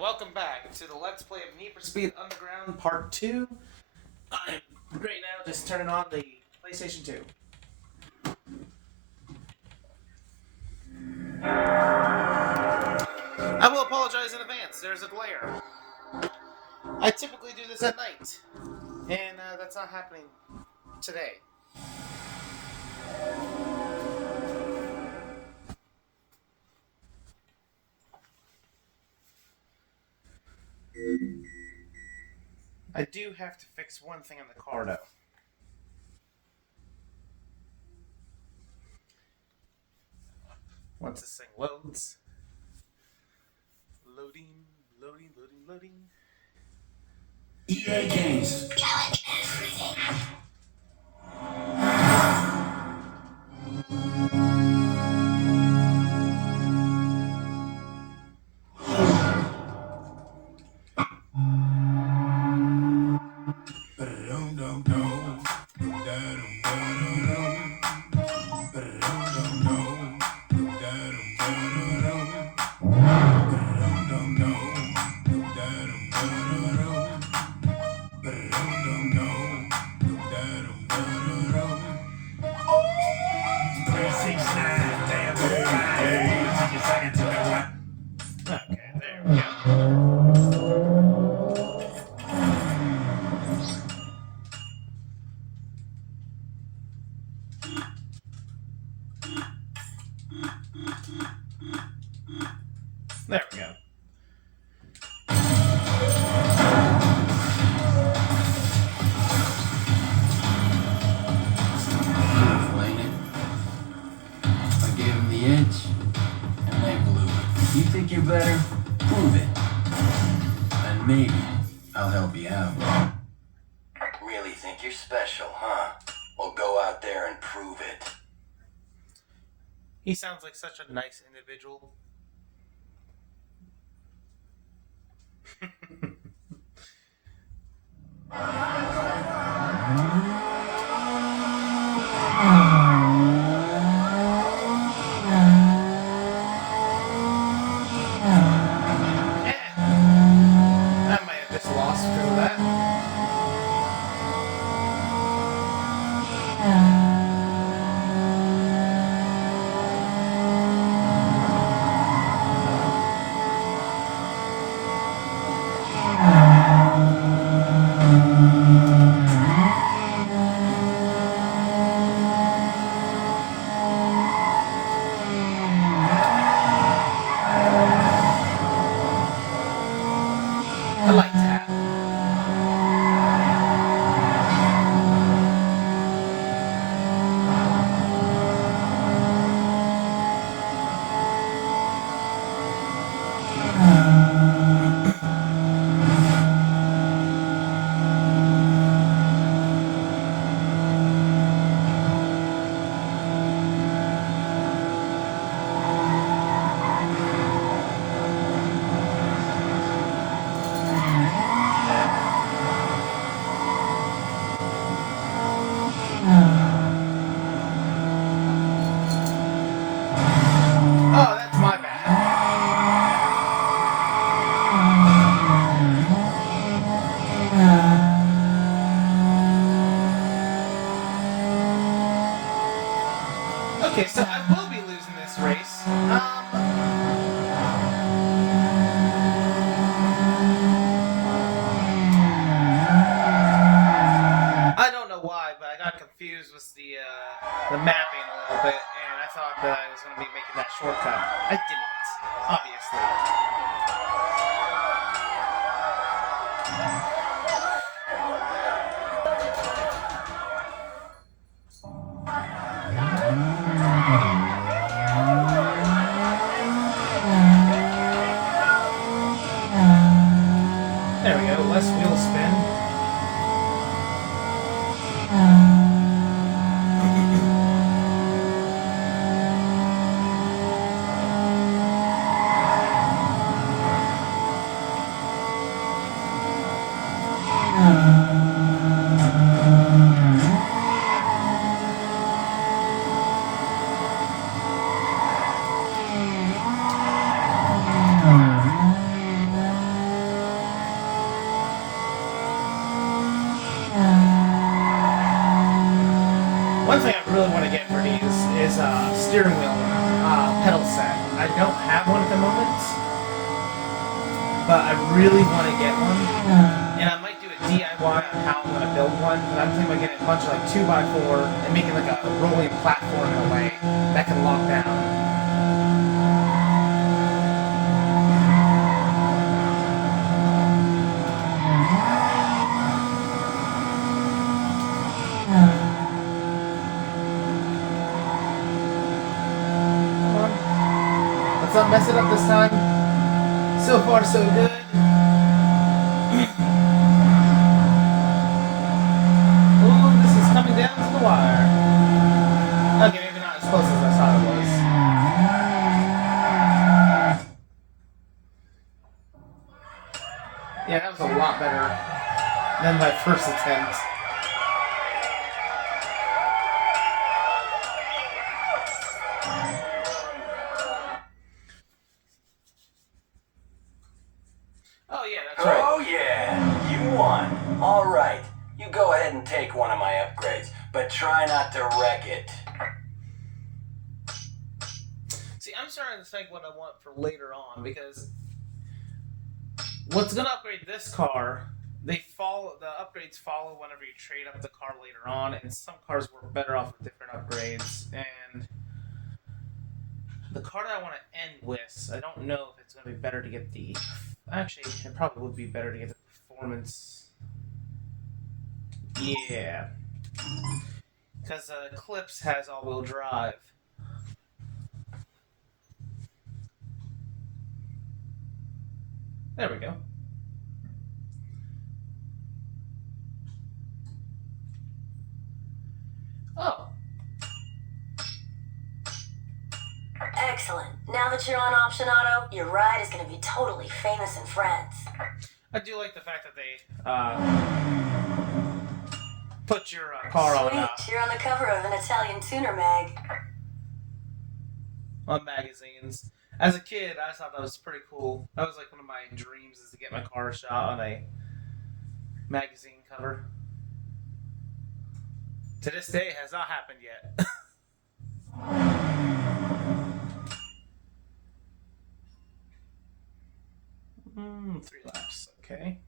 welcome back to the Let's Play of Need for Speed Underground Part 2. I'm right now just turning on the PlayStation 2. I will apologize in advance, there's a glare. I typically do this at night, and that's not happening today. I do have to fix one thing on the car, though. Once this thing loads. Loading. EA Games. Challenge everything. There we go. I gave him the inch, and they blew it. You think you're better? Prove it. And maybe I'll help you out. Really think you're special, huh? Well, go out there and prove it. He sounds like such a nice individual. I might have just lost because of that. I like that. Oh, that's my bad. Okay, so I will be losing this race. I don't know why, but I got confused with the mapping a little bit, and I thought that I was going to be making that shortcut. I didn't, obviously. There we go, less wheel spin. One thing I really want to get for these is a steering wheel pedal set. I don't have one at the moment, but I really want to get one. And I might do a DIY on how I'm going to build one. But I'm thinking about getting a bunch of like 2x4 and making like a rolling platform in a way that can lock down. Let's not mess it up this time. So far, so good. Ooh, this is coming down to the wire. Okay, maybe not as close as I thought it was. Yeah, that was a lot better than my first attempt. Oh yeah, that's right. Oh yeah, you won. All right, you go ahead and take one of my upgrades, but try not to wreck it. See, I'm starting to think what I want for later on, because what's gonna upgrade this car, the upgrades follow whenever you trade up the car later on, and some cars work better off with different upgrades. And the car that I want to end with, I don't know if it's gonna be better to get the. Actually, it probably would be better to get the performance. Yeah. Because Eclipse has all-wheel drive. There we go. Oh. Excellent. Now that you're on Option Auto, your ride is going to be totally famous in France. I do like the fact that they put your car Sweet. on You're on the cover of an Italian tuner mag. on magazines. As a kid, I thought that was pretty cool. That was like one of my dreams, is to get my car shot on a magazine cover. To this day, it has not happened yet. 3 laps, okay.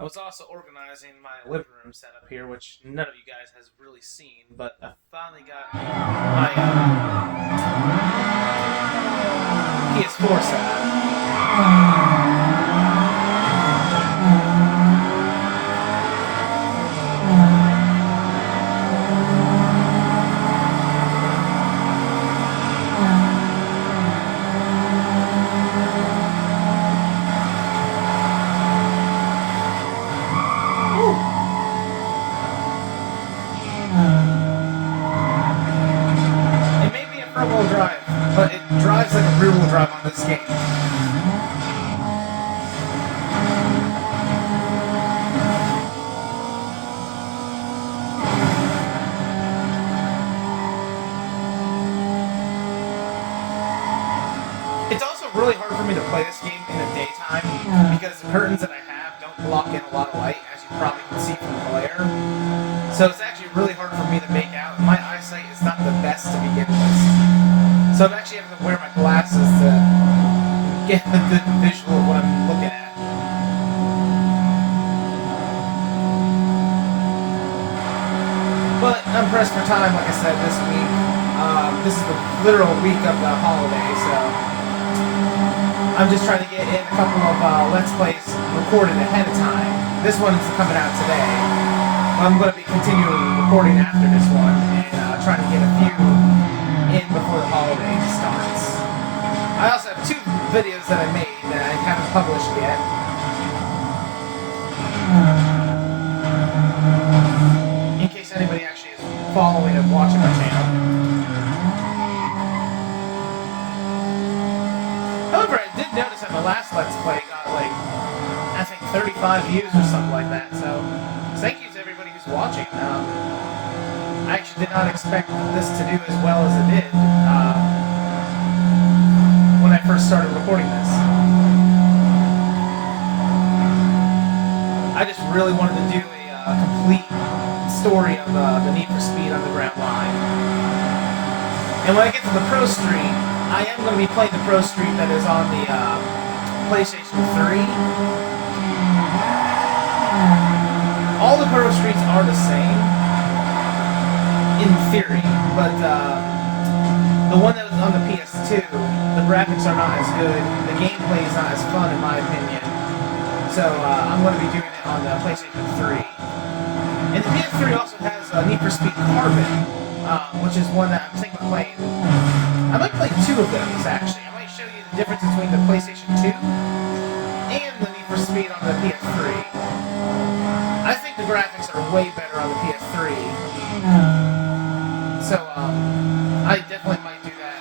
I was also organizing my living room setup here, which none of you guys has really seen, but I finally got my PS4 set up. It may be a front-wheel drive, but it drives like a rear-wheel drive on this game. It's also really hard for me to play this game in the daytime because the curtains that I have don't block in a lot of light, as you probably can see from the glare. So it's actually really hard for me to make out. My eyesight is not the best to begin with. So I'm actually having to wear my glasses to get a good visual of what I'm looking at. But I'm pressed for time, like I said, this week. This is the literal week of the holiday, so I'm just trying to get in a couple of Let's Plays recorded ahead of time. This one is coming out today. I'm going to be continuing recording after this one and trying to get a few in before the holiday starts. I also have 2 videos that I made that I haven't published yet. In case anybody actually is following and watching my channel. However, I did notice that my last Let's Play got like, I think 35 views or something like that, so thank you to everybody who's watching. I actually did not expect this to do as well as it did. first started recording this. I just really wanted to do a complete story of the Need for Speed Underground line. And when I get to the Pro Stream, I am going to be playing the Pro Stream that is on the PlayStation 3. All the Pro Streets are the same, in theory, but the one that was on the PS2, the graphics are not as good, the gameplay is not as fun in my opinion, so I'm going to be doing it on the PlayStation 3. And the PS3 also has Need for Speed Carbon, which is one that I'm thinking of playing. I might play two of those, actually. I might show you the difference between the PlayStation 2 and the Need for Speed on the PS3. I think the graphics are way better on the PS3. So, I definitely might do that,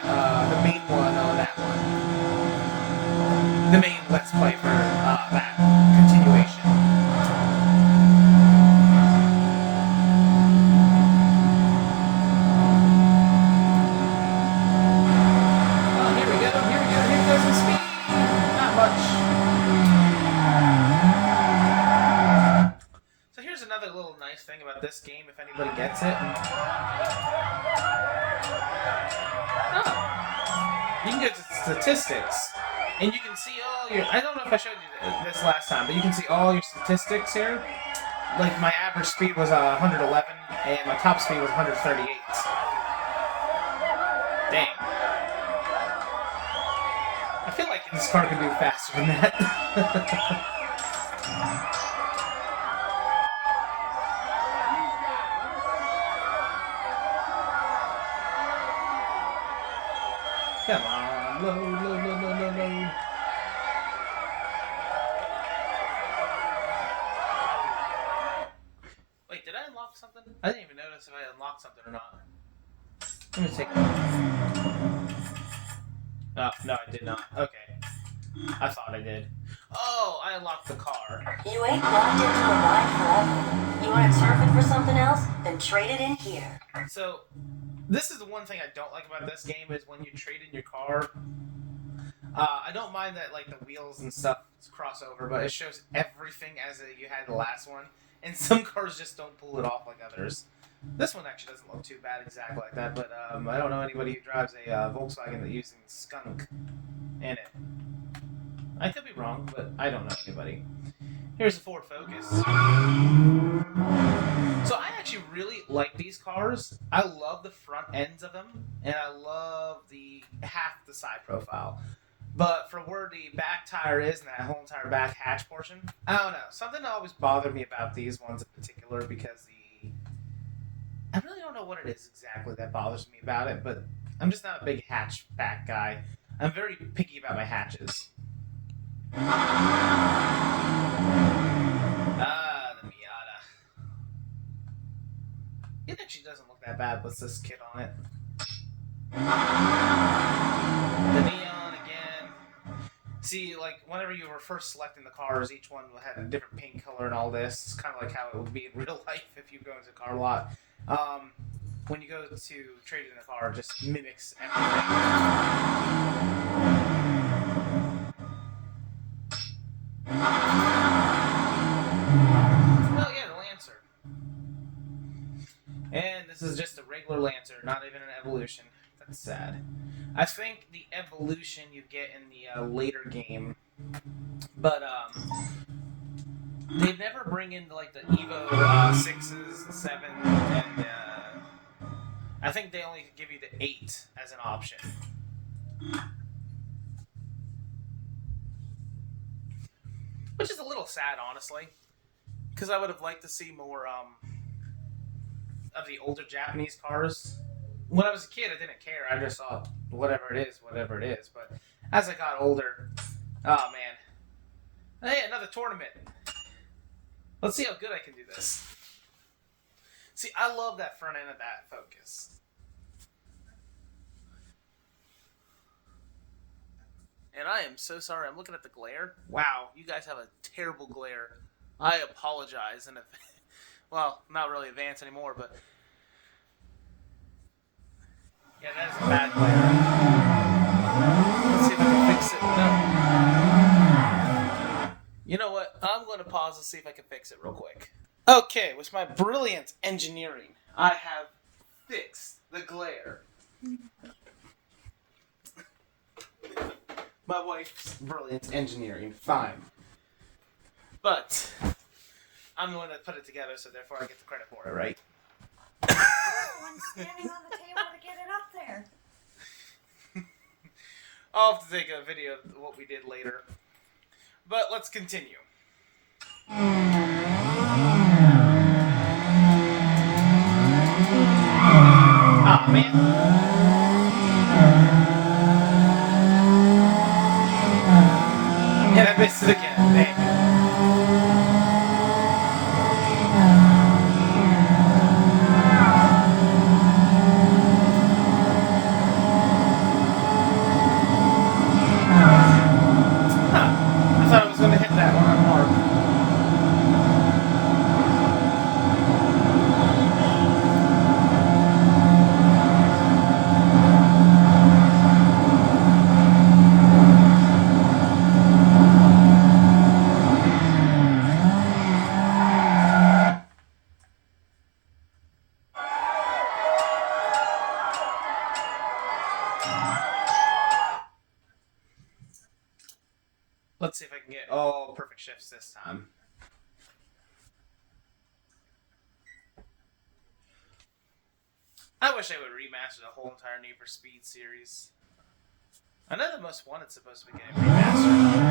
the main one on that one. The main Let's Play for that continuation. Oh, here we go, here goes the speed! Not much. So here's another little nice thing about this game, if anybody gets it. You can get to statistics, and you can see all your... I don't know if I showed you this last time, but you can see all your statistics here. Like, my average speed was 111, and my top speed was 138. Dang. I feel like this car could move faster than that. Come on, load. Wait, did I unlock something? I didn't even notice if I unlocked something or not. Let me take a look. Oh, no, I did not. Okay. I thought I did. Oh, I unlocked the car. You ain't locked into a ride forever. You want to surf it for something else? Then trade it in here. So, this is the one thing I don't like about this game is when you trade in your car. I don't mind that like the wheels and stuff cross over, but it shows everything as you had the last one, and some cars just don't pull it off like others. This one actually doesn't look too bad exactly like that, but I don't know anybody who drives a Volkswagen that using skunk in it. I could be wrong, but I don't know anybody. Here's the Ford Focus. So I actually really like these cars. I love the front ends of them, and I love the half the side profile. But for where the back tire is and that whole entire back hatch portion, I don't know. Something that always bothered me about these ones in particular because I really don't know what it is exactly that bothers me about it, but I'm just not a big hatchback guy. I'm very picky about my hatches. The Miata. It actually doesn't look that bad with this kit on it. The neon again. See, like, whenever you were first selecting the cars, each one had a different paint color and all this. It's kind of like how it would be in real life if you go into a car lot. When you go to trade in a car, it just mimics everything. Oh yeah, the Lancer. And this is just a regular Lancer, not even an evolution. That's sad. I think the evolution you get in the later game, but they never bring in like the Evo 6s, 7s, and I think they only give you the 8 as an option. Which is a little sad, honestly, because I would have liked to see more of the older Japanese cars. When I was a kid, I didn't care. I just thought, whatever it is. But as I got older, oh man. Hey, another tournament. Let's see how good I can do this. See, I love that front end of that Focus. And I am so sorry. I'm looking at the glare. Wow, you guys have a terrible glare. I apologize. And well, not really advanced anymore, but yeah, that is a bad glare. Let's see if I can fix You know what? I'm going to pause and see if I can fix it real quick. Okay, with my brilliant engineering, I have fixed the glare. My wife's brilliant engineering. Fine. But I'm the one that put it together, so therefore I get the credit for it, right? I'm standing on the table to get it up there. I'll have to take a video of what we did later. But let's continue. Ah, man. And I missed it again. Dang it. I thought I was going to hit that one on mark. Let's see if I can get all perfect shifts this time. I wish I would remaster the whole entire Need for Speed series. I know the Most Wanted's supposed to be getting remastered.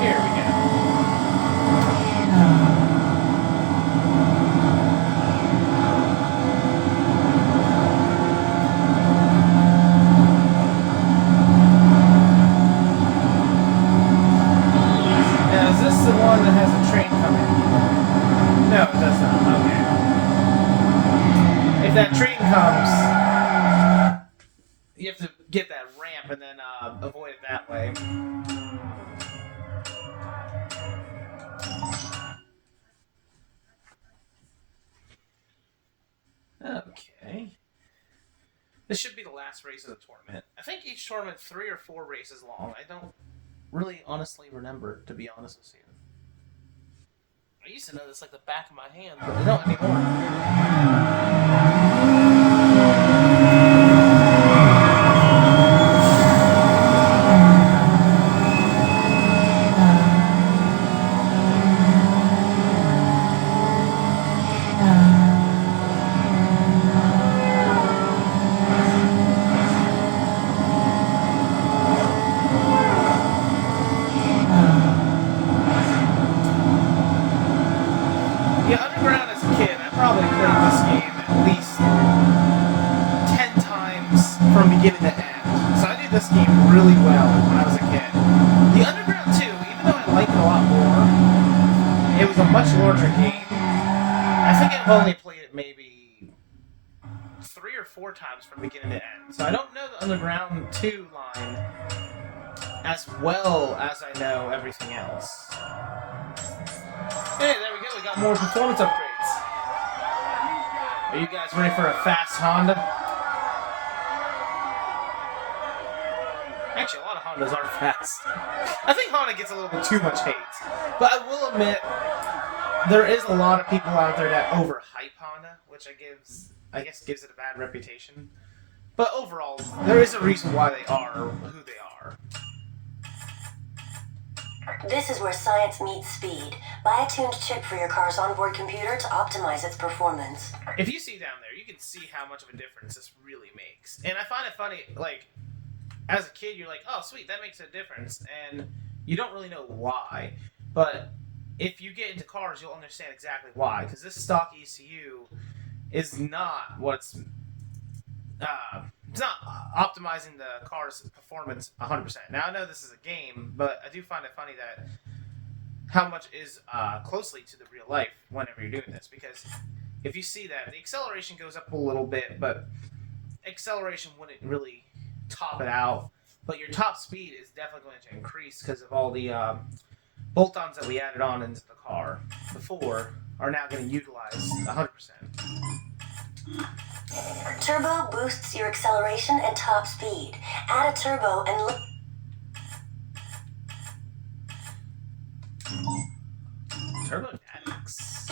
Here we go. Now, is this the one that has a train coming? No, it does not. Okay. If that train comes, you have to get that ramp and then avoid it that way. Okay. This should be the last race of the tournament. I think each tournament 3 or 4 races long. I don't really honestly remember, to be honest with you. I used to know this like the back of my hand, but I don't anymore. Yeah, Underground as a kid, I probably played this game at least 10 times from beginning to end. So I did this game really well when I was a kid. The Underground 2, even though I liked it a lot more, it was a much larger game. I think I've only played it maybe 3 or 4 times from beginning to end. So I don't know the Underground 2 line as well as I know everything else. Hey, there we go. We got more performance upgrades. Are you guys ready for a fast Honda? Actually, a lot of Hondas are fast. I think Honda gets a little bit too much hate. But I will admit, there is a lot of people out there that overhype Honda, which I guess gives it a bad reputation. But overall, there is a reason why they are who they are. This is where science meets speed. Buy a tuned chip for your car's onboard computer to optimize its performance. If you see down there, you can see how much of a difference this really makes. And I find it funny, like, as a kid, you're like, oh, sweet, that makes a difference. And you don't really know why. But if you get into cars, you'll understand exactly why. Because this stock ECU is not what's... it's not optimizing the car's performance 100%. Now, I know this is a game, but I do find it funny that how much is closely to the real life whenever you're doing this. Because if you see that, the acceleration goes up a little bit, but acceleration wouldn't really top it out. but your top speed is definitely going to increase because of all the bolt-ons that we added on into the car before are now getting utilized 100%. Turbo boosts your acceleration and top speed. Add a turbo and Turbodynamics.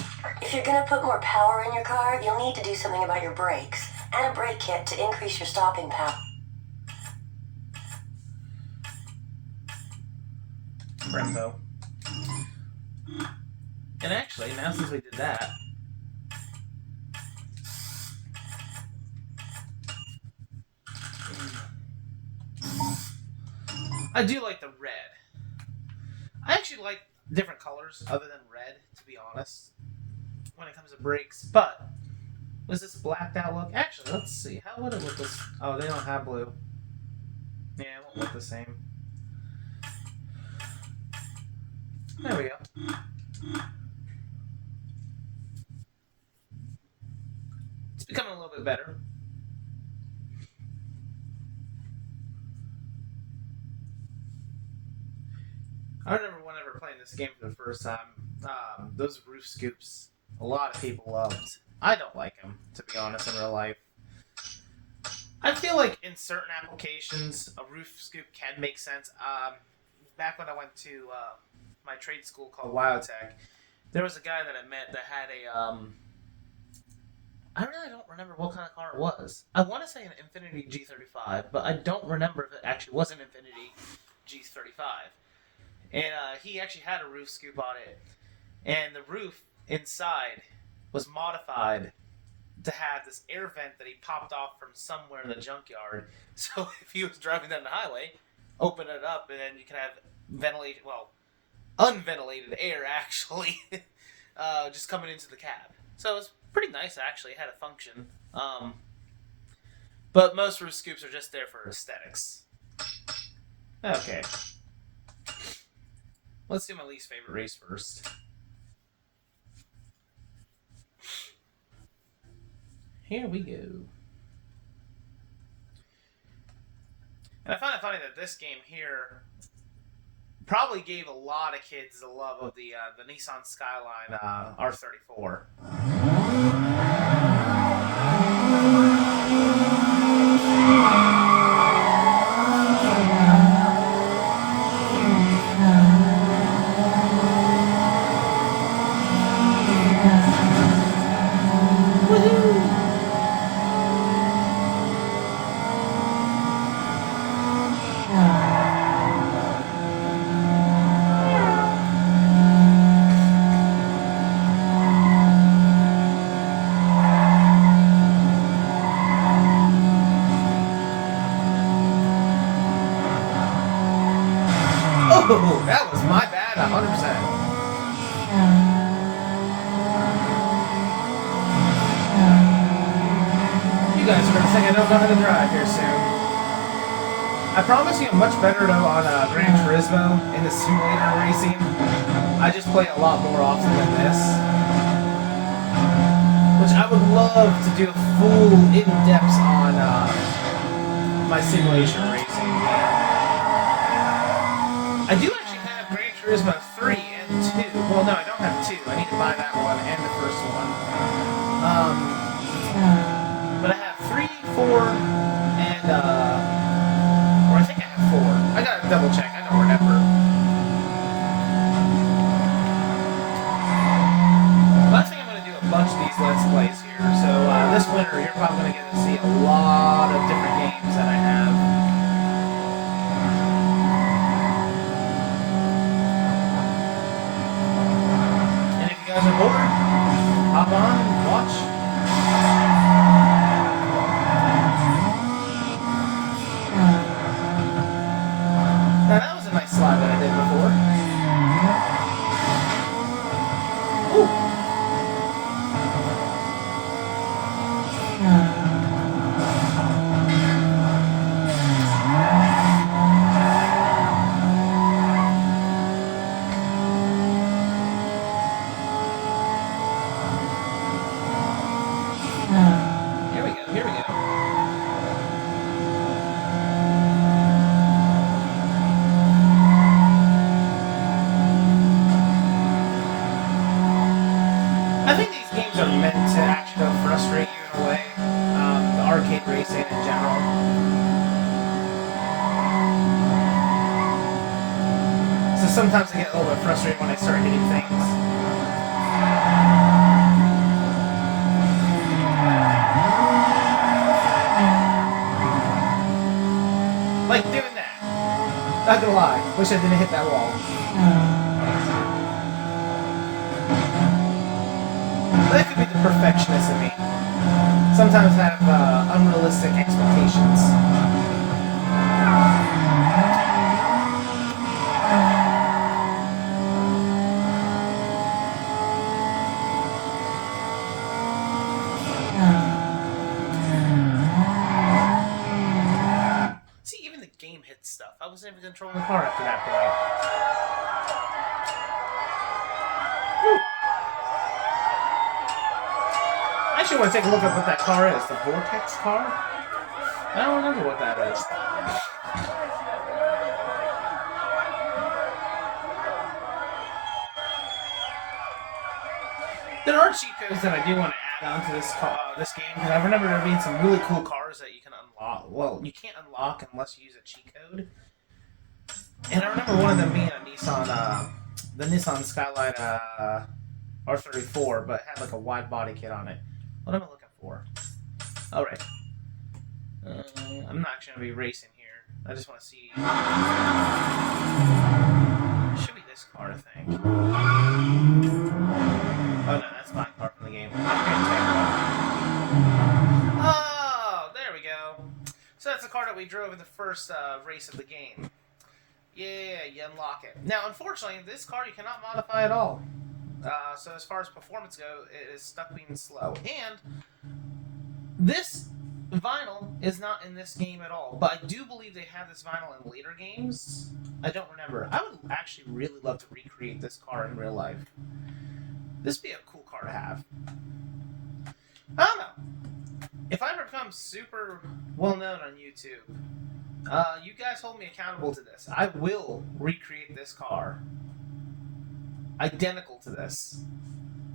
if you're gonna put more power in your car, you'll need to do something about your brakes. Add a brake kit to increase your stopping power. Brembo. And actually, now since we did that, I do like the red. I actually like different colors other than red, to be honest, when it comes to brakes. But was this blacked out look? Actually, let's see. How would it look this? Oh, they don't have blue. Yeah, it won't look the same. There we go. It's becoming a little bit better. I remember whenever playing this game for the first time, those roof scoops, a lot of people loved. I don't like them, to be honest, in real life. I feel like in certain applications, a roof scoop can make sense. Back when I went to my trade school called Biotech, there was a guy that I met that had a, I really don't remember what kind of car it was. I want to say an Infiniti G35, but I don't remember if it actually was an Infiniti G35. And he actually had a roof scoop on it. And the roof inside was modified to have this air vent that he popped off from somewhere in the junkyard. So if he was driving down the highway, open it up, and then you can have ventilated, well, unventilated air, actually, just coming into the cab. So it was pretty nice, actually. It had a function. But most roof scoops are just there for aesthetics. Okay. Let's do my least favorite race first. Here we go. And I find it funny that this game here probably gave a lot of kids the love of the Nissan Skyline R34. Oh, that was my bad, 100%. You guys are gonna think I don't know how to drive here soon. I promise you I'm much better though on Gran Turismo in the simulator racing. I just play a lot more often than this. Which I would love to do a full in-depth on my simulation racing. I do actually have Gran Turismo 3 and 2. Well, no, I don't have 2. I need to buy that one and the first one. But I have 3, 4, and, or I think I have 4. I gotta double check. I don't remember. But I think I'm gonna do a bunch of these Let's Plays here. So, this winter, you're probably gonna get to see a lot of different games that I have. You guys are bored? Hop on and watch. Now that was a nice slide that I did before. Ooh. I think these games are meant to actually frustrate you in a way. The arcade racing in general. So sometimes I get a little bit frustrated when I start hitting things. Like doing that. Not gonna lie, wish I didn't hit that wall. That could be the perfectionist in me. Sometimes I have unrealistic expectations. See, even the game hits stuff. I wasn't even controlling the car after that point. Whew. I actually want to take a look at what that car is. The Vortex car? I don't remember what that is. There are cheat codes that I do want to add onto this game, because I remember there being some really cool cars that you can unlock. Well, you can't unlock unless you use a cheat code. And I remember one of them being a Nissan, the Nissan Skyline R34, but had like a wide body kit on it. What am I looking for? Oh, right. I'm not actually going to be racing here. I just want to see. Should be this car, I think. Oh, no, that's my car from the game. Oh, there we go. So that's the car that we drove in the first race of the game. Yeah, you unlock it. Now, unfortunately, this car you cannot modify at all. So as far as performance go, it is stuck being slow. And this vinyl is not in this game at all. But I do believe they have this vinyl in later games. I don't remember. I would actually really love to recreate this car in real life. This would be a cool car to have. I don't know. If I ever become super well known on YouTube, you guys hold me accountable to this. I will recreate this car. Identical to this.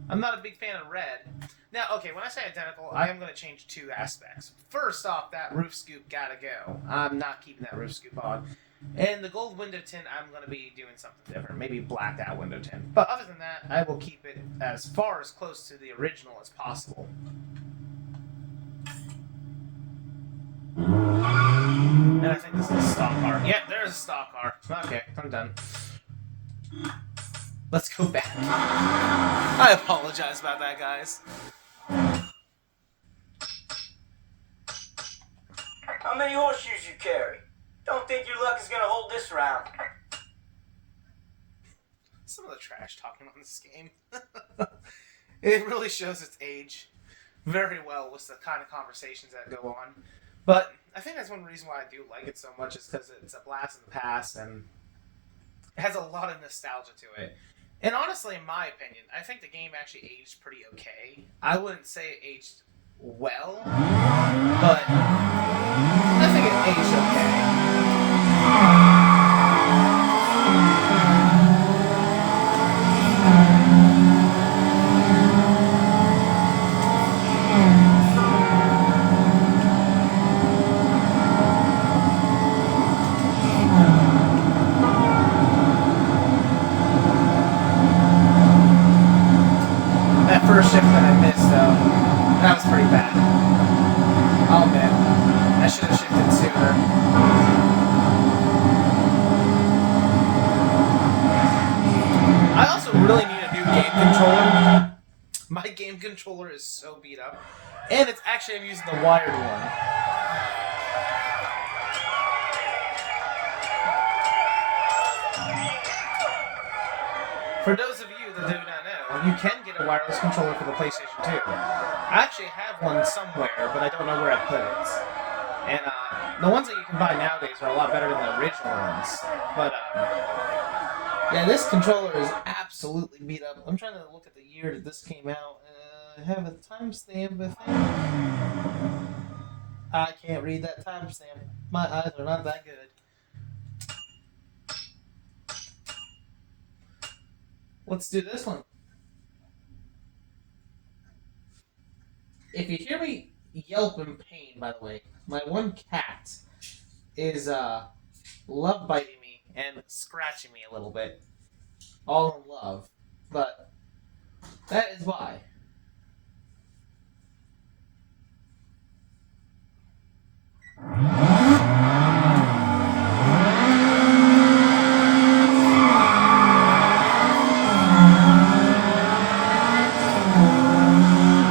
I'm not a big fan of red. Now, okay, when I say identical, I am going to change two aspects. First off, that roof scoop gotta go. I'm not keeping that roof scoop on. And the gold window tint, I'm going to be doing something different. Maybe blacked out window tint. But other than that, I will keep it as far as close to the original as possible. And I think this is a stock car. Yep, there's a stock car. Okay, I'm done. Let's go back. I apologize about that, guys. How many horseshoes you carry? Don't think your luck is gonna hold this round. Some of the trash talking on this game. It really shows its age very well with the kind of conversations that go on. But I think that's one reason why I do like it so much is because it's a blast in the past and it has a lot of nostalgia to it. And honestly, in my opinion, I think the game actually aged pretty okay. I wouldn't say it aged well, but I think it aged okay. First shift that I missed, though, that was pretty bad. Oh man, I should have shifted sooner. I also really need a new game controller. My game controller is so beat up, and it's actually I'm using the wired one. For those of you that do not know, you can get a wireless controller for the PlayStation 2. I actually have one somewhere, but I don't know where I put it. And the ones that you can buy nowadays are a lot better than the original ones. But yeah, this controller is absolutely beat up. I'm trying to look at the year that this came out. I have a timestamp, I think. I can't read that timestamp. My eyes are not that good. Let's do this one. if you hear me yelp in pain, by the way, my one cat is love biting me and scratching me a little bit. All in love. But that is why.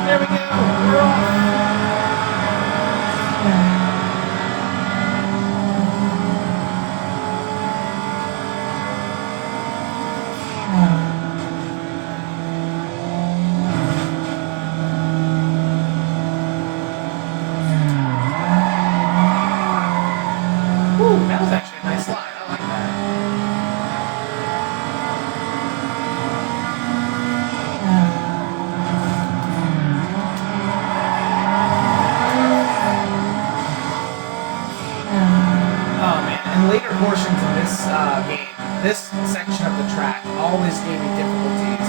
There we go. We're off. Ooh, that was actually a nice slide. I like that. Oh man, in later portions of this game, this section of the track always gave me difficulties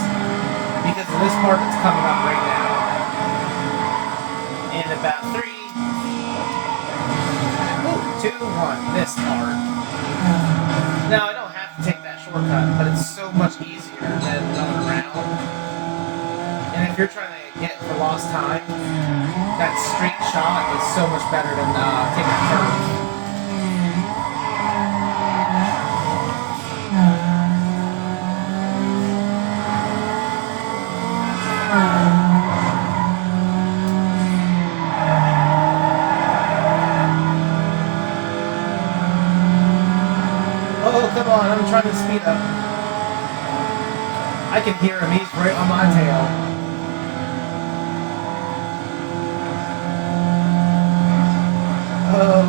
because of this part that's coming up right now. In about 3, 2, 1, this part. Now I don't have to take that shortcut, but it's so much easier than going around. And if you're trying to get for lost time, that straight shot is so much better than taking a curve. Oh, come on, I'm trying to speed up. I can hear him, he's right on my tail. Oh.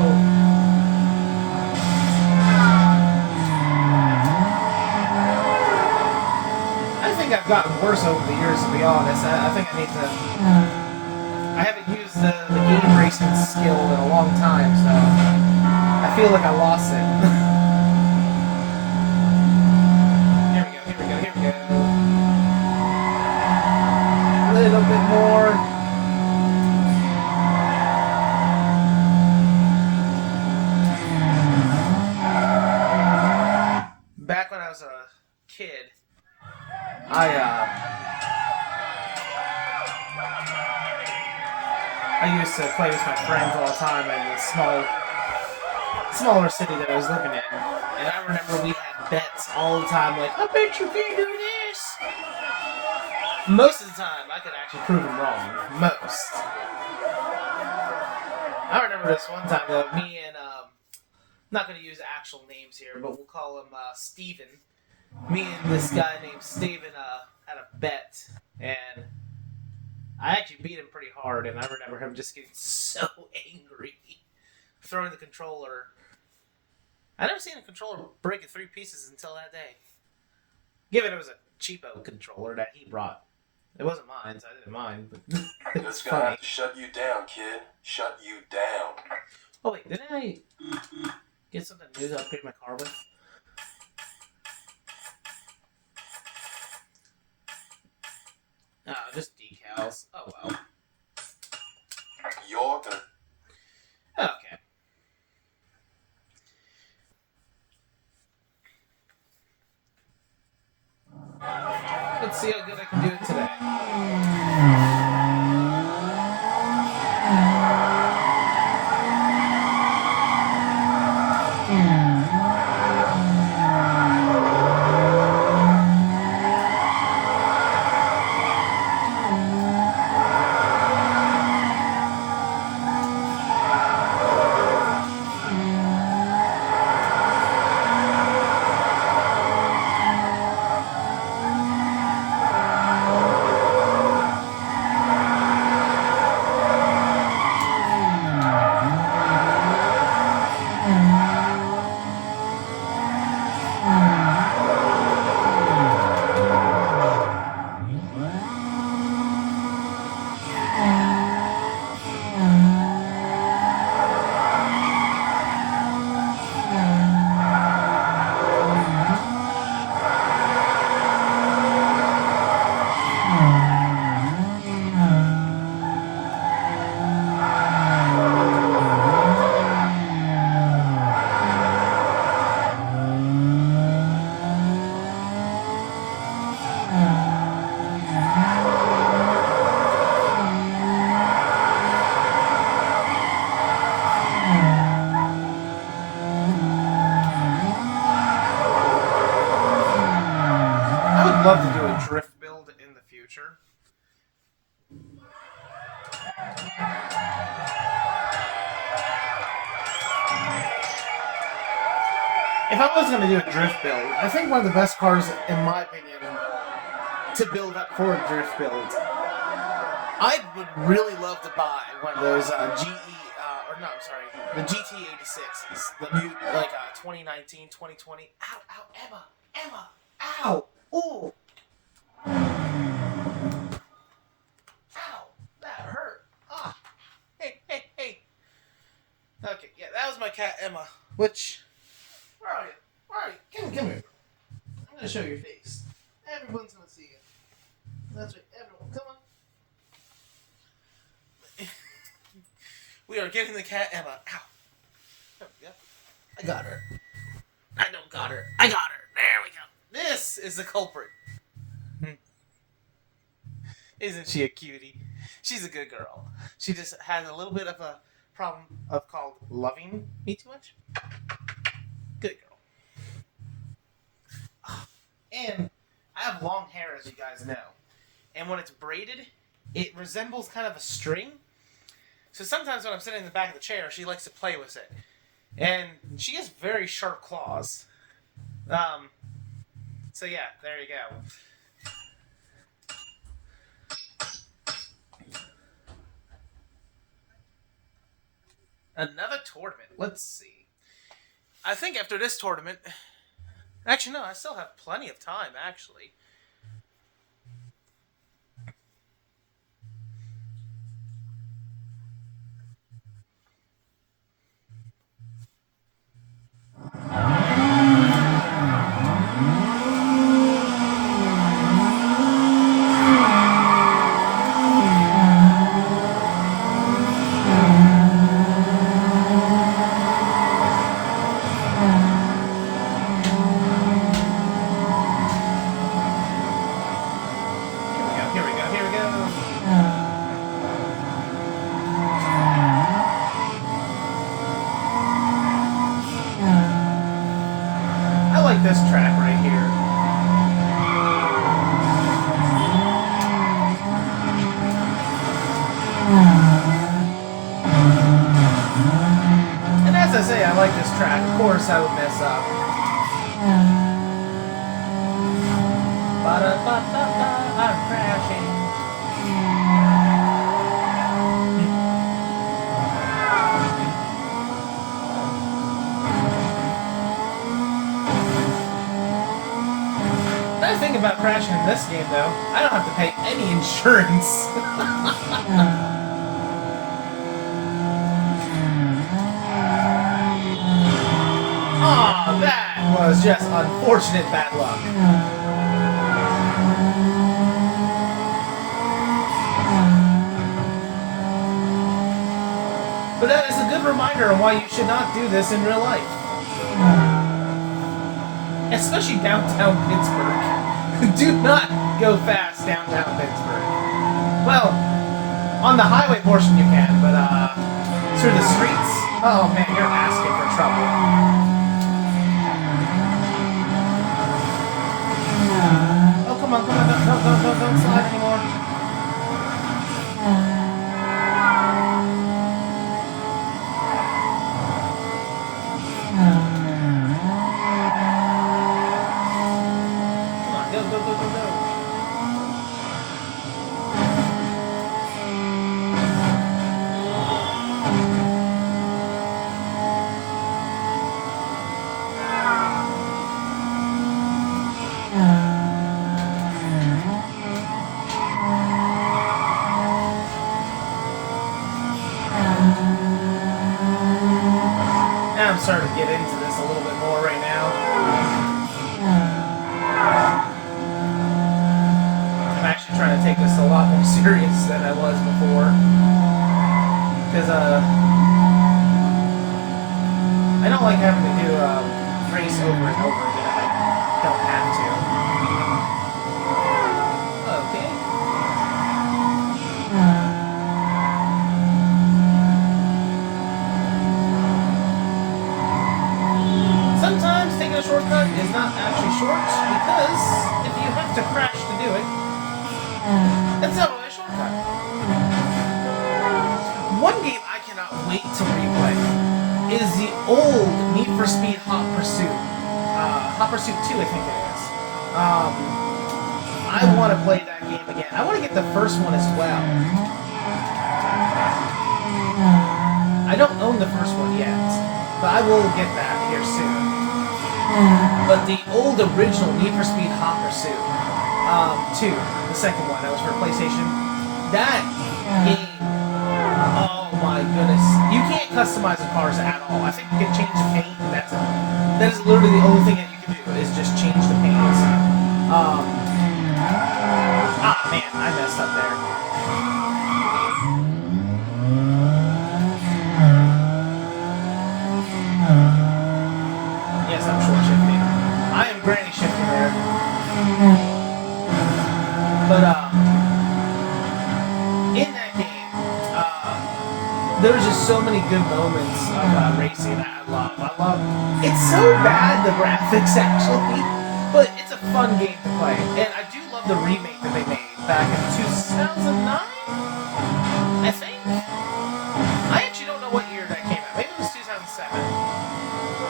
I think I've gotten worse over the years, to be honest. I think I need to... I haven't used the game racing skill in a long time, so... I feel like I lost it. Here we go. A little bit more. Back when I was a kid, I used to play with my friends all the time in the smaller city that I was living in. And I remember we had bets all the time, like, I bet you can do this. Most of the time, I could actually prove them wrong. Most. I remember this one time, though, me and, I'm not going to use actual names here, but we'll call him Steven. Me and this guy named Steven had a bet, and I actually beat him pretty hard, and I remember him just getting so angry, throwing the controller. I never seen a controller break in 3 pieces until that day. Given it was a cheapo controller that he brought. It wasn't mine, so I didn't mind, but it's Just gonna funny. have to shut you down, kid. Shut you down. Oh wait, didn't I get something new to upgrade my car with? Oh, just decals. Oh well. You're gonna... Okay. Let's see how good I can do it today. love to do a drift build in the future. If I was going to do a drift build, I think one of the best cars, in my opinion, to build up for a drift build, I would really love to buy one of those the GT86s, the new, 2019, 2020. Ow, ow, Emma, ow, ooh. Ow, that hurt. Ah, hey. Okay, yeah, that was my cat, Emma, which, where are you? Come here. I'm gonna show your face. Everyone's gonna see you. That's right, everyone, come on. We are giving the cat Emma. Ow. There we go. I got her. I don't got her. I got her. There we go. This is the culprit. Isn't she a cutie? She's a good girl. She just has a little bit of a problem called loving me too much. Good girl. And I have long hair, as you guys know. And when it's braided, it resembles kind of a string. So sometimes when I'm sitting in the back of the chair, she likes to play with it. And she has very sharp claws. So yeah, there you go. Another tournament. Let's see. I think after this tournament... Actually, no, I still have plenty of time, actually. Here we go. I like this track right here. And as I say, I like this track. Of course, I would mess up. Ba-da-ba-ba-ba, I'm crashing. Nice thing about crashing in this game, though, I don't have to pay any insurance. Aw, that was just unfortunate bad luck. But that is a good reminder of why you should not do this in real life. Especially downtown Pittsburgh. Do not go fast downtown Pittsburgh. Well, on the highway portion you can, but through the streets, oh man, you're asking for trouble. Oh, come on, don't slide anymore. I'm starting to get into this a little bit more right now. I'm actually trying to take this a lot more serious than I was before. Because, I don't like having to do a race over and over again if I don't have to. Okay. Sometimes taking a shortcut is not actually short, because if you have to crash is the old Need for Speed Hot Pursuit. Hot Pursuit 2, I think it is. I want to play that game again. I want to get the first one as well. I don't own the first one yet, but I will get that here soon. But the old original Need for Speed Hot Pursuit 2, the second one, that was for PlayStation, that game, oh my goodness. You can't customize the cars at all. I think you can change the paint, and that's it. That is literally the only thing that you can do, is just change the paints. Man, I messed up there. Yes, I'm short shifting. I am granny shifting there. But, in that game, there's just so many good moments of racing that I love. It's so bad, the graphics, actually, but it's a fun game to play. And I do love the remake that they made back in 2009, I think. I actually don't know what year that came out. Maybe it was 2007.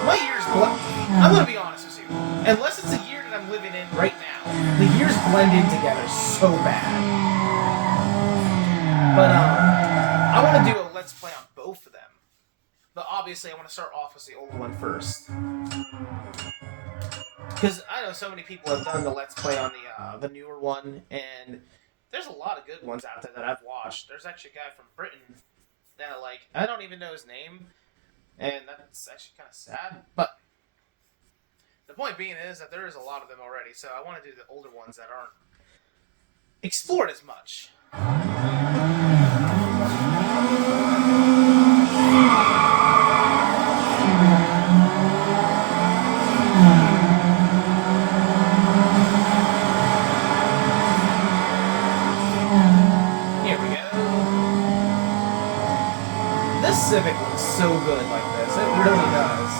My years I'm gonna be honest with you. Unless it's a year that I'm living in right now, the years blend in together so bad. But I want to do a Let's Play on both of them. But obviously, I want to start off with the old one first. Because I know so many people have done the Let's Play on the newer one, and there's a lot of good ones out there that I've watched. There's actually a guy from Britain that I don't even know his name, and that's actually kind of sad. But the point being is that there is a lot of them already, so I want to do the older ones that aren't explored as much. Civic looks so good like this. It really does.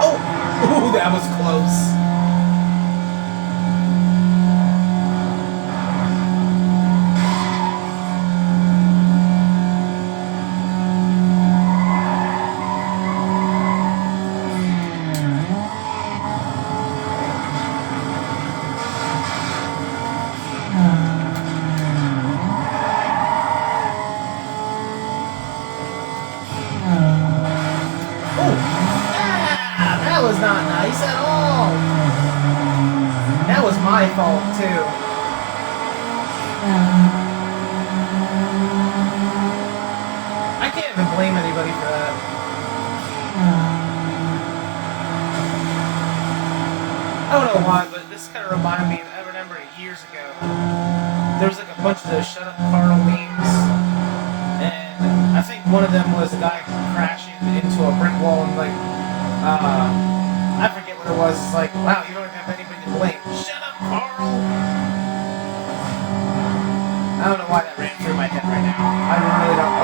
Oh! Ooh, that was close. That was not nice at all. That was my fault too. I can't even blame anybody for that. I don't know why, but this kind of reminded me of, I remember years ago, there was like a bunch of those Shut Up Carl memes, and I think one of them was a guy crashing into a brick wall and I forget what it was. It's like, wow, you don't even have anybody to blame. Shut up, Carl! I don't know why that ran through my head right now. I really don't.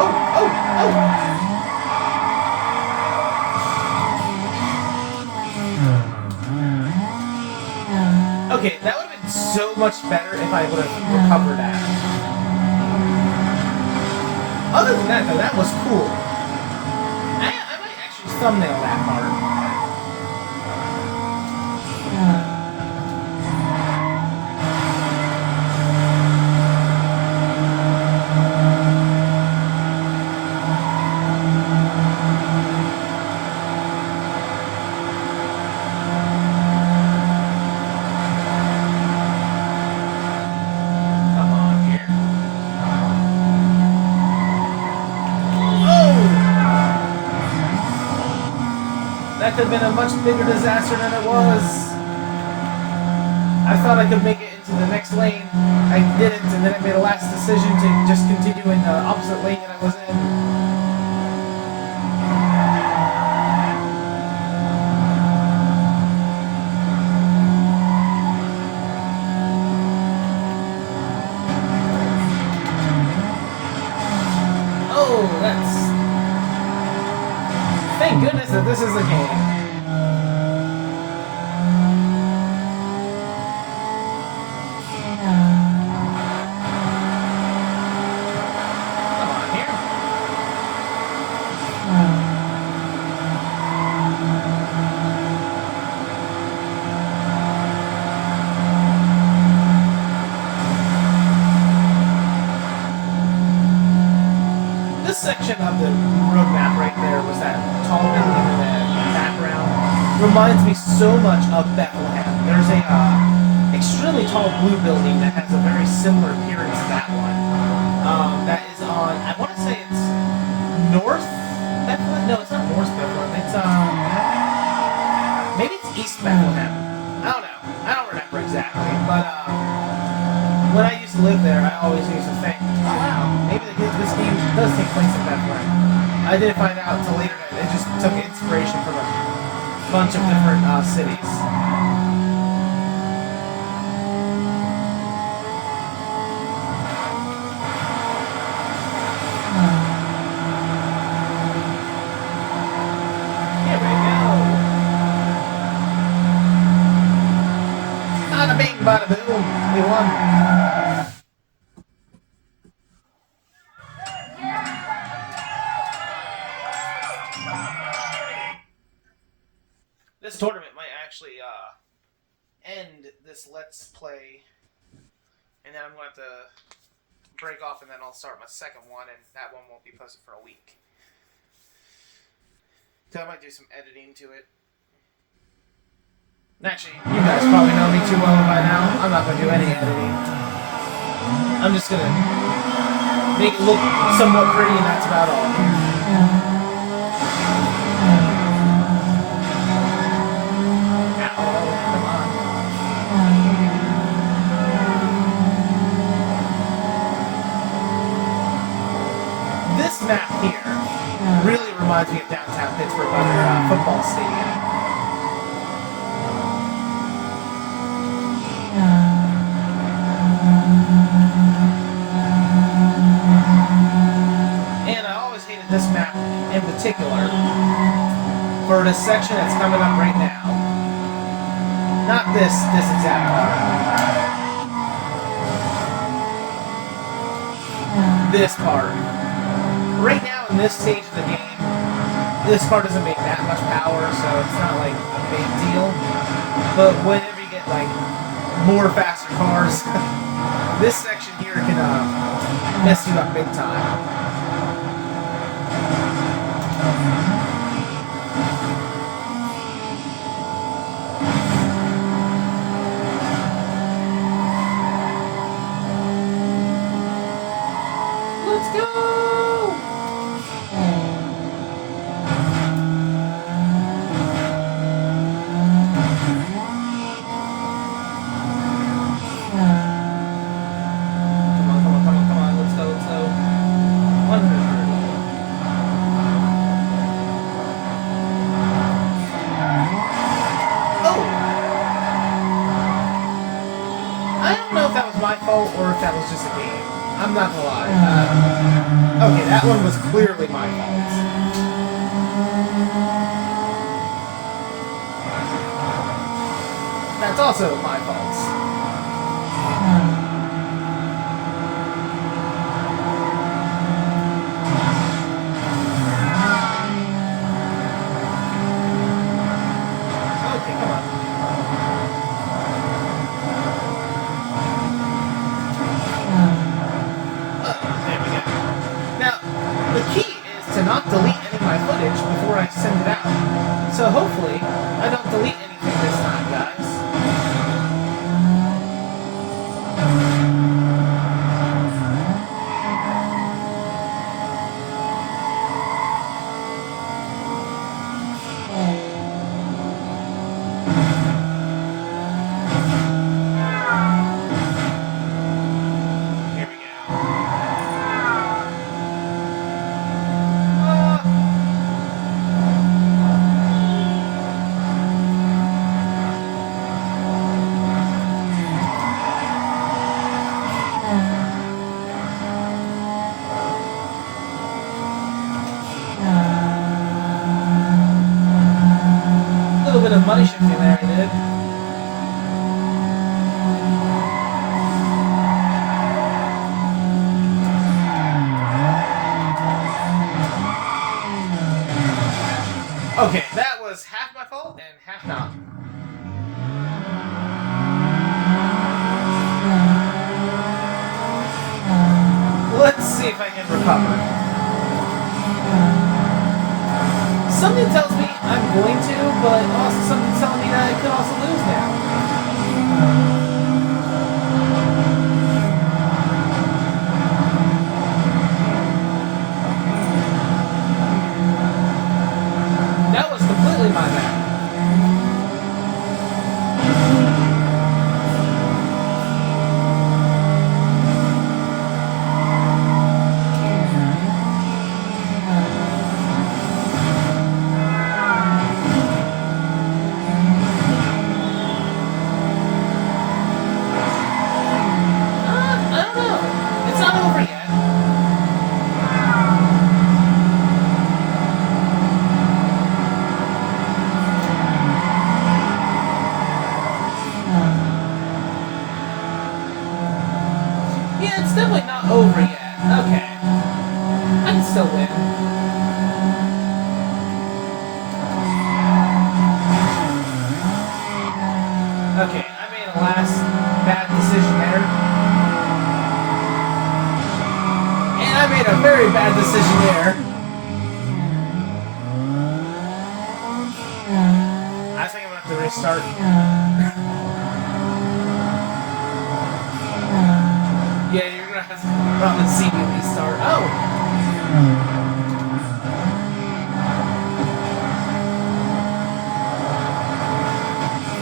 Oh! Okay, that would have been so much better if I would have recovered that. Other than that, though, that was cool. I might actually thumbnail that part. That could have been a much bigger disaster than it was. I thought I could make it into the next lane. I didn't, and then I made a last decision to just continue in the opposite lane that I was in. Oh, that's... Thank goodness that this is a game. section of the road map right there was that tall building in the background. Reminds me so much of Bethlehem. There's a extremely tall blue building that has a very similar appearance to that one. That is on, I want to say it's North Bethlehem? No, it's not North Bethlehem. It's, maybe it's East Bethlehem. I don't know. I don't remember exactly. But, when I used to live there, I always used to think, oh wow, maybe this game does take place in Bethlehem. I didn't find out until later that it just took inspiration from a bunch of different cities. Here we go. Bada bing, bada boom. We won. This tournament might actually end this Let's Play, and then I'm going to have to break off, and then I'll start my second one, and that one won't be posted for a week. So I might do some editing to it. Actually, you guys probably know me too well by now. I'm not going to do any editing. I'm just going to make it look somewhat pretty, and that's about all. This map here really reminds me of downtown Pittsburgh by their football stadium. And I always hated this map in particular for the section that's coming up right now. Not this exact part. This part. Right now in this stage of the game, this car doesn't make that much power, so it's not like a big deal. But whenever you get like more faster cars, this section here can mess you up big time. Let's go! Or if that was just a game. I'm not gonna lie. Okay, that one was clearly my fault. That's also my fault. Okay, come on. To not delete any of my footage before I send it out. So hopefully, I don't delete anything this time, guys. Here we go. A little bit of money shifting there, I did. Okay, that was half my fault and half not. Let's see if I can recover. Something tells me I'm going to, but also something's telling me that I could also lose now. That was completely my bad. I don't know. It's not over yet. Yeah, it's definitely not over yet. Okay. I can still win. Okay, I made a last bad decision there. And I made a very bad decision there. I think I'm gonna have to restart. Yeah, you're gonna have to probably see me restart. Oh!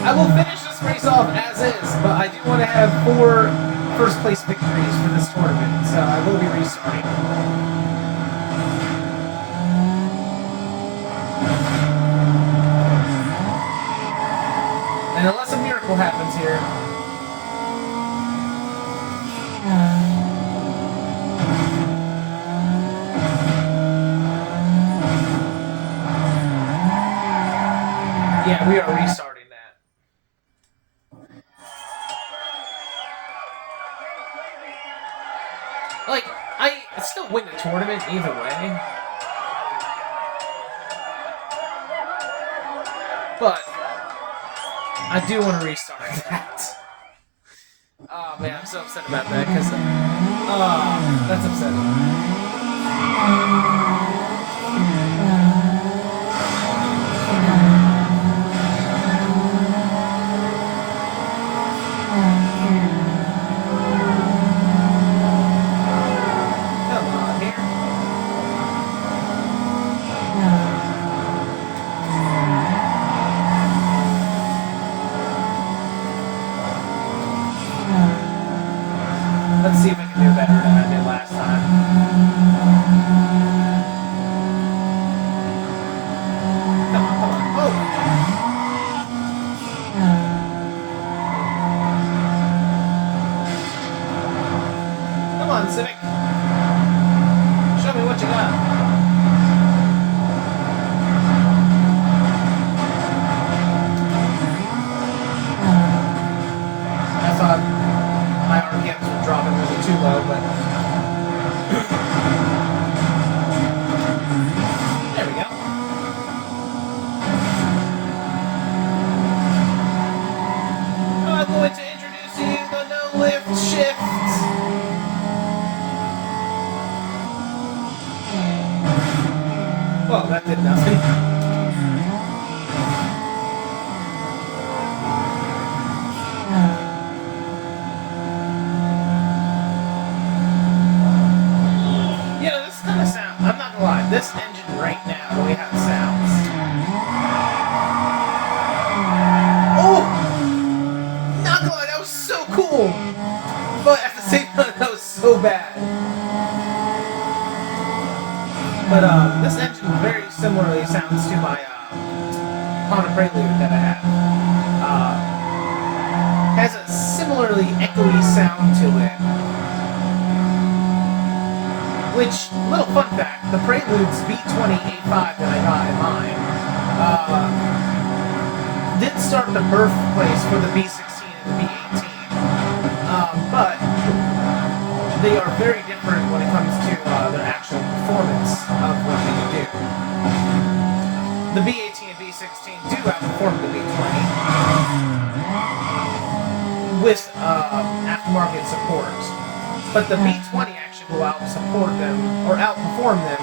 I will finish this race off as is, but I do want to have 4 first place victories for this tournament, so I will be restarting. And unless a miracle happens here. Yeah, we are restarting that. Like, I still win the tournament either way. But I do want to restart that. Oh man, I'm so upset about that because that's upsetting. Let's see if I can do better than I did last time. Come on, come on. Oh! Come on, Civic. Show me what you got. I thought my RPMs were dropping a little too low, but there we go. I'm going to introduce you to the no lift shift. Well, that did nothing. I'm not gonna lie, this engine right now, the way how it sounds. Oh! Not gonna lie, that was so cool! But at the same time, that was so bad. But this engine very similarly sounds to my Honda Prelude that I have. Has a similarly echoey sound to it. Which, little fun fact, the Prelude's V20A5 that I got in mine did start the birthplace for the V16 and the V18. But they are very different when it comes to their actual performance of what they can do. The V18 and V16 do outperform the V20 with aftermarket support. But the V20 actually will outperform them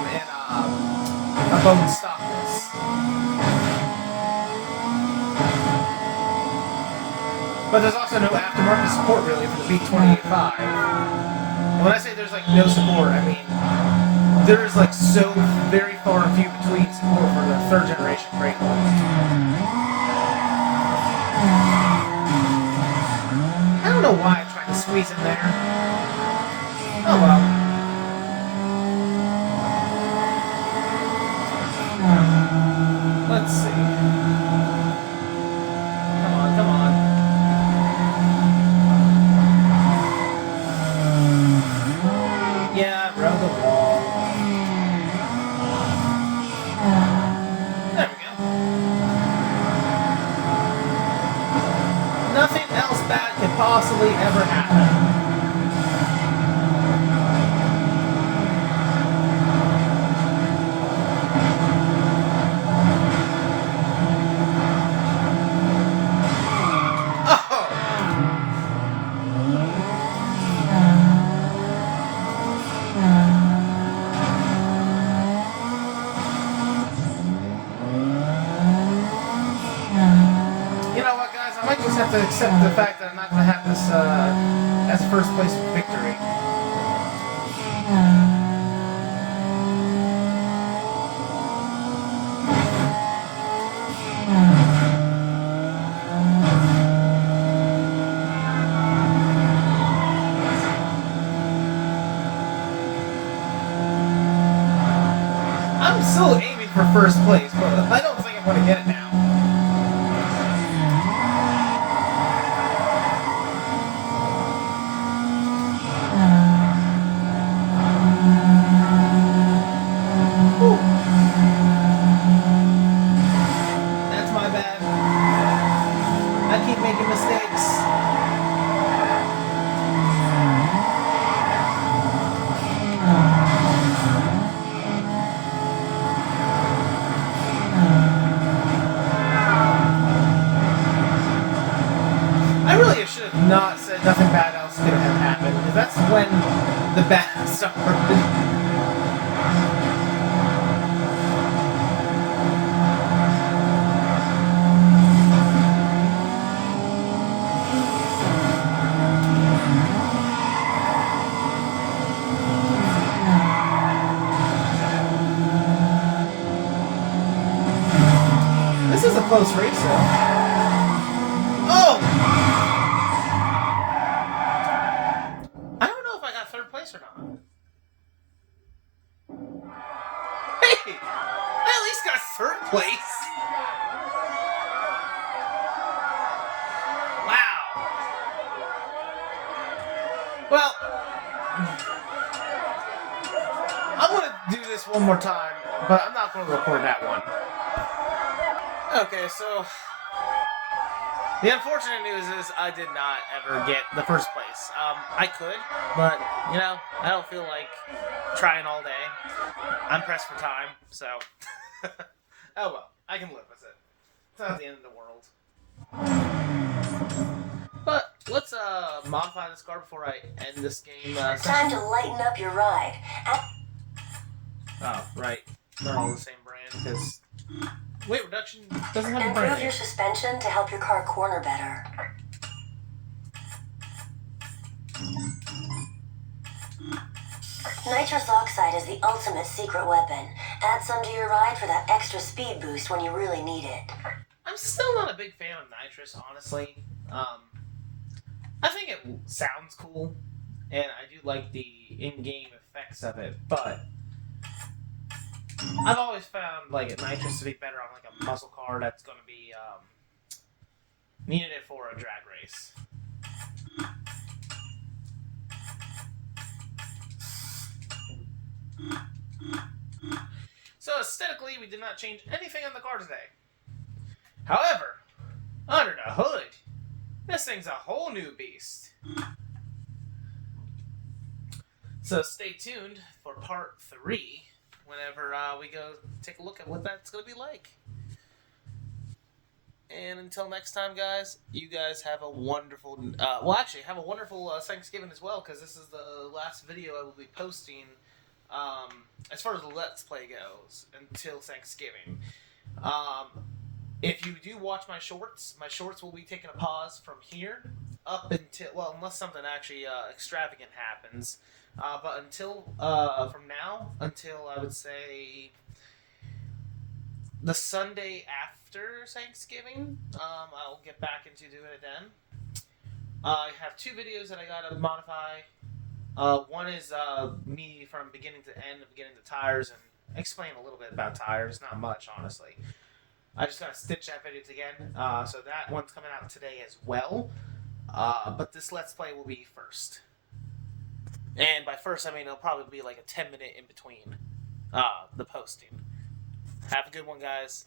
in a bone stockness. But there's also no aftermarket support really for the V28.5. And when I say there's like no support, I mean there is like so very far and few between support for the third generation brake ones. I don't know why I tried to squeeze in there. Oh well. Let's see. Come on, come on. Yeah, bro, the wall. There we go. Nothing else bad could possibly ever happen. You know what, guys? I might just have to accept the fact that I'm not going to have this as a first place victory. I'm still aiming for first place, but I don't think I'm going to get it now. That's my bad. I keep making mistakes. I really should have not said nothing bad else could have happened, because that's when the bad started. This is a close race, though. Oh! I don't know if I got third place or not. Hey! I at least got third place! Wow! Well, I'm gonna do this one more time, but I'm not gonna record that one. Okay, so the unfortunate news is I did not ever get the first place. I could, but, you know, I don't feel like trying all day. I'm pressed for time, so... Oh well, I can live with it. It's not the end of the world. But, let's modify this car before I end this game Time session. to lighten up your ride. Oh, right. They're all the same brand, because... Weight reduction doesn't have a Improve brand. your suspension to help your car corner better. Nitrous oxide is the ultimate secret weapon. Add some to your ride for that extra speed boost when you really need it. I'm still not a big fan of nitrous, honestly. I think it sounds cool, and I do like the in-game effects of it, but I've always found like nitrous to be better on like a muscle car that's going to be needed it for a drag race. So aesthetically, we did not change anything on the car today. However, under the hood, this thing's a whole new beast. So stay tuned for part 3 whenever we go take a look at what that's going to be like. And until next time, guys, you guys have a wonderful... have a wonderful Thanksgiving as well, because this is the last video I will be posting as far as the Let's Play goes until Thanksgiving. If you do watch my shorts will be taking a pause from here up until, well, unless something actually extravagant happens. But until from now until I would say the Sunday after Thanksgiving, I'll get back into doing it then. I have 2 videos that I gotta modify. One is me from beginning to end of getting the tires and explain a little bit about tires. Not much, honestly. I just gotta stitch that video again. So that one's coming out today as well. But this Let's Play will be first. And by first, I mean it'll probably be like a 10-minute in between the posting. Have a good one, guys.